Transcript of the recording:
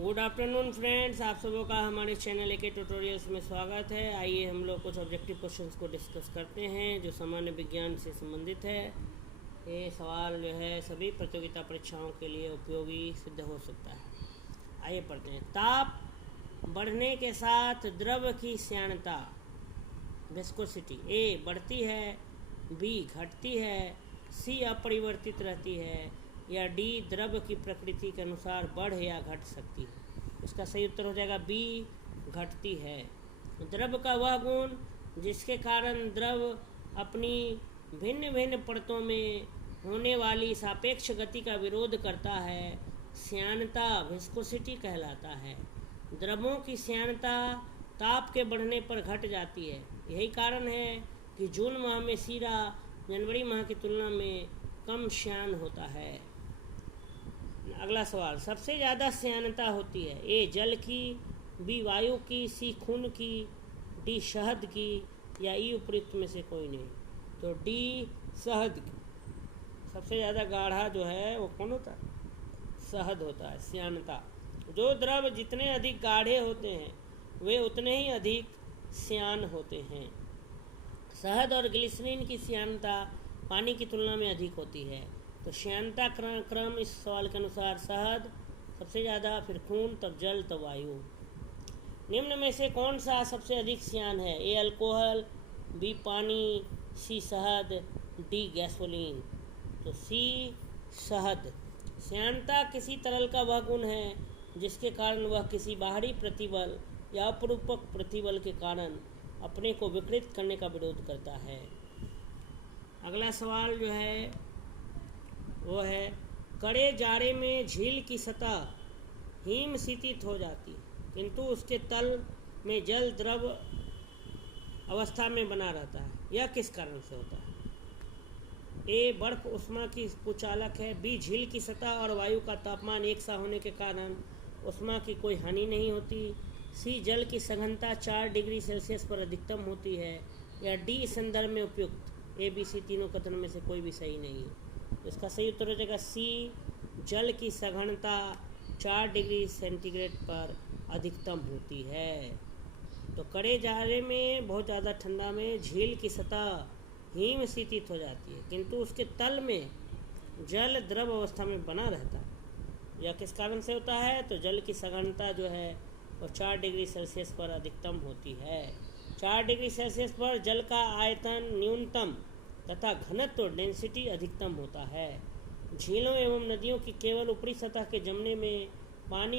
Good afternoon friends, आप सबों का हमारे चैनल के ट्यूटोरियल्स में स्वागत है। आइए हम लोग कुछ ऑब्जेक्टिव क्वेश्चंस को डिस्कस करते हैं जो सामान्य विज्ञान से संबंधित है। ये सवाल जो है सभी प्रतियोगिता परीक्षाओं के लिए उपयोगी सिद्ध हो सकता है। आइए पढ़ते हैं। ताप बढ़ने के साथ द्रव की श्यानता विस्कोसिटी ए बढ़ती है, बी घटती है, सी अपरिवर्तित रहती है या डी द्रव की प्रकृति के अनुसार बढ़ या घट सकती है। इसका सही उत्तर हो जाएगा बी घटती है। द्रव का वह गुण जिसके कारण द्रव अपनी भिन्न भिन्न परतों में होने वाली सापेक्ष गति का विरोध करता है श्यानता विस्कोसिटी कहलाता है। द्रवों की श्यानता ताप के बढ़ने पर घट जाती है। यही कारण है कि जून माह में सीरा जनवरी माह की तुलना में कम श्यान होता है। अगला सवाल, सबसे ज़्यादा श्यानता होती है ए जल की, बी वायु की, सी खून की, डी शहद की या ई उपयुक्त में से कोई नहीं। तो डी शहद की। सबसे ज़्यादा गाढ़ा जो है वो कौन होता है? शहद होता है श्यानता। जो द्रव जितने अधिक गाढ़े होते हैं वे उतने ही अधिक श्यान होते हैं। शहद और ग्लिसरीन की श्यानता पानी की तुलना में अधिक होती है। तो श्यानता क्रम इस सवाल के अनुसार शहद सबसे ज़्यादा, फिर खून, तब जल, तब वायु। निम्न में से कौन सा सबसे अधिक श्यान है? ए अल्कोहल, बी पानी, सी शहद, डी गैसोलीन। तो सी शहद। श्यानता किसी तरल का वह गुण है जिसके कारण वह किसी बाहरी प्रतिबल या अपरूपक प्रतिबल के कारण अपने को विकृत करने का विरोध करता है। अगला सवाल जो है वो है, कड़े जाड़े में झील की सतह हिम शीतित हो जाती है किंतु उसके तल में जल द्रव अवस्था में बना रहता है। यह किस कारण से होता है? ए बर्फ उष्मा की कुचालक है, बी झील की सतह और वायु का तापमान एक सा होने के कारण उष्मा की कोई हानि नहीं होती, सी जल की सघनता 4 डिग्री सेल्सियस पर अधिकतम होती है या डी संदर्भ में उपयुक्त। ए बी सी तीनों कथनों में से कोई भी सही नहीं है। तो इसका सही उत्तर हो जाएगा सी जल की सघनता 4 डिग्री सेंटीग्रेड पर अधिकतम होती है। तो कड़े जाड़े में बहुत ज़्यादा ठंडा में झील की सतह हिम शीतित हो जाती है किंतु उसके तल में जल द्रव अवस्था में बना रहता है। यह किस कारण से होता है? तो जल की सघनता जो है वो 4 डिग्री सेल्सियस पर अधिकतम होती है। 4 डिग्री सेल्सियस पर जल का आयतन न्यूनतम तथा घनत्व डेंसिटी अधिकतम होता है। झीलों एवं नदियों की केवल ऊपरी सतह के जमने में पानी